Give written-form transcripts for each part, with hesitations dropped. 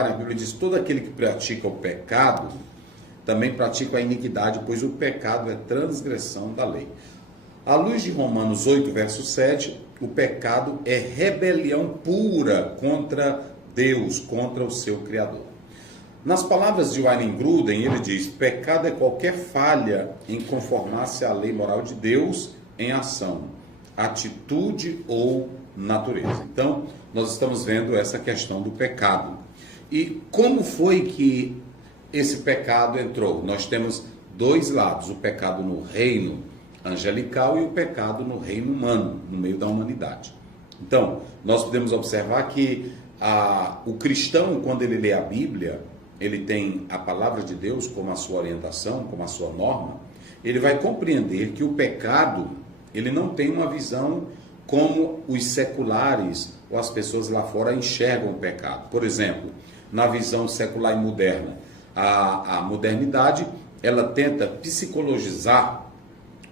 A Bíblia diz: todo aquele que pratica o pecado também pratica a iniquidade, pois o pecado é transgressão da lei. À luz de Romanos 8, verso 7, o pecado é rebelião pura contra Deus, contra o seu Criador. Nas palavras de Wayne Grudem, ele diz: pecado é qualquer falha em conformar-se à lei moral de Deus em ação, atitude ou natureza. Então, nós estamos vendo essa questão do pecado. E como foi que esse pecado entrou? Nós temos dois lados: o pecado no reino angelical e o pecado no reino humano, no meio da humanidade. Então, nós podemos observar que o cristão, quando ele lê a Bíblia, ele tem a palavra de Deus como a sua orientação, como a sua norma. Ele vai compreender que o pecado, ele não tem uma visão como os seculares ou as pessoas lá fora enxergam o pecado. Por exemplo, na visão secular e moderna, a modernidade, ela tenta psicologizar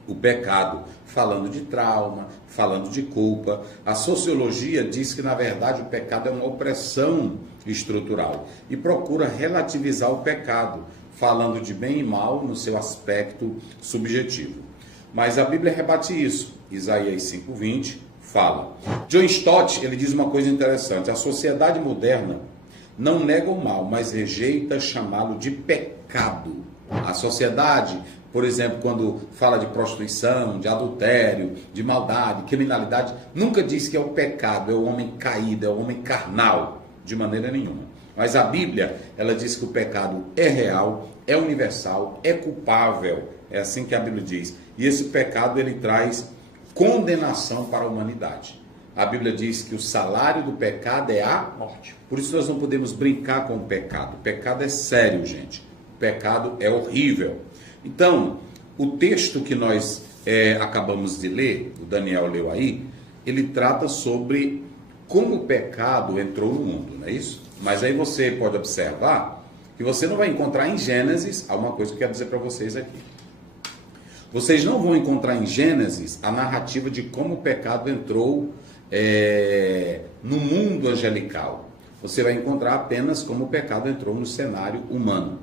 o pecado, falando de trauma, falando de culpa. A sociologia diz que, na verdade, o pecado é uma opressão estrutural e procura relativizar o pecado, falando de bem e mal no seu aspecto subjetivo. Mas a Bíblia rebate isso. Isaías 5:20 fala. John Stott, ele diz uma coisa interessante: a sociedade moderna não nega o mal, mas rejeita chamá-lo de pecado. A sociedade, por exemplo, quando fala de prostituição, de adultério, de maldade, criminalidade, nunca diz que é o pecado, é o homem caído, é o homem carnal, de maneira nenhuma. Mas a Bíblia, ela diz que o pecado é real, é universal, é culpável. É assim que a Bíblia diz. E esse pecado, ele traz condenação para a humanidade. A Bíblia diz que o salário do pecado é a morte. Por isso nós não podemos brincar com o pecado. O pecado é sério, gente. O pecado é horrível. Então, o texto que nós acabamos de ler, o Daniel leu aí, ele trata sobre como o pecado entrou no mundo, não é isso? Mas aí você pode observar que você não vai encontrar em Gênesis, há uma coisa que eu quero dizer para vocês aqui. Vocês não vão encontrar em Gênesis a narrativa de como o pecado entrou no mundo angelical. Você vai encontrar apenas como o pecado entrou no cenário humano.